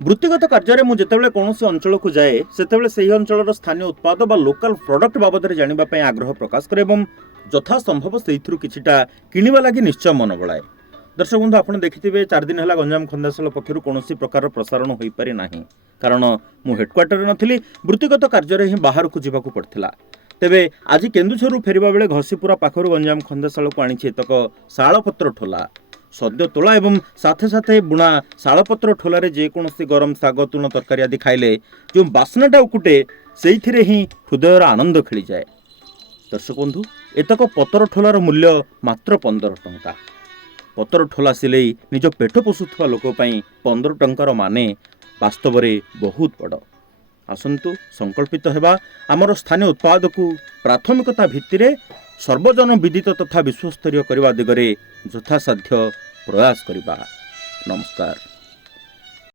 ବୃତ୍ତିଗତ କାର୍ଯ୍ୟରେ ମୁଁ ଯେତେବେଳେ କୌଣସି ଅଞ୍ଚଳକୁ ଯାଏ ସେତେବେଳେ ସେହି ଅଞ୍ଚଳର ସ୍ଥାନୀୟ ଉତ୍ପାଦ ବା ଲୋକାଲ ପ୍ରଡକ୍ଟ ବାବଦରେ ଜାଣିବା ପାଇଁ ଆଗ୍ରହ ପ୍ରକାଶ କରେ ଏବଂ ଯଥାସମ୍ଭବ ସେଇଥିରୁ କିଛିଟା କିଣିବା ଲାଗି ନିଶ୍ଚୟ ମନ ବଳାଏ। ଦର୍ଶକ ବନ୍ଧୁ, ଆପଣ ଦେଖିଥିବେ 4 ଦିନ ହେଲା ଗଞ୍ଜାମ ଖନ୍ଦାଶାଳ ପକ୍ଷରୁ କୌଣସି ପ୍ରକାର ପ୍ରସାରଣ ହୋଇପାରି ନାହିଁ, କାରଣ ମୁଁ ହେଡକ୍ୱାର୍ଟରରେ ନଥିଲି, ବୃତ୍ତିଗତ କାର୍ଯ୍ୟରେ ହିଁ ବାହାରକୁ ଯିବାକୁ ପଡ଼ିଥିଲା। ତେବେ ଆଜି କେନ୍ଦୁଝରରୁ ଫେରିବା ବେଳେ ଘସିପୁରା ପାଖରୁ ଗଞ୍ଜାମ ଖନ୍ଦାଶାଳକୁ ଆଣିଛି ଏତକ ଶାଳପତ୍ର ଠୋଲା। ସଦ୍ୟ ତୋଳା ଏବଂ ସାଥେ ସାଥେ ବୁଣା ଶାଳପତ୍ର ଠୋଲାରେ ଯେକୌଣସି ଗରମ ଶାଗ ତୁଣ ତରକାରୀ ଆଦି ଖାଇଲେ ଯେଉଁ ବାସ୍ନାଟା ଉକୁଟେ, ସେଇଥିରେ ହିଁ ହୃଦୟର ଆନନ୍ଦ ଖେଳିଯାଏ। ଦର୍ଶକ ବନ୍ଧୁ, ଏତକ ପତର ଠୋଲାର ମୂଲ୍ୟ ମାତ୍ର 15 ଟଙ୍କା। ପତର ଠୋଲା ସିଲେଇ ନିଜ ପେଟ ପୋଷୁଥିବା ଲୋକ ପାଇଁ 15 ଟଙ୍କାର ମାନେ ବାସ୍ତବରେ ବହୁତ ବଡ଼। ଆସନ୍ତୁ ସଂକଳ୍ପିତ ହେବା ଆମର ସ୍ଥାନୀୟ ଉତ୍ପାଦକୁ ପ୍ରାଥମିକତା ଭିତ୍ତିରେ ସର୍ବଜନ ବିଦିତ ତଥା ବିଶ୍ୱସ୍ତରୀୟ କରିବା ଦିଗରେ ଯଥାସାଧ୍ୟ ପ୍ରୟାସ କରିବା। ନମସ୍କାର।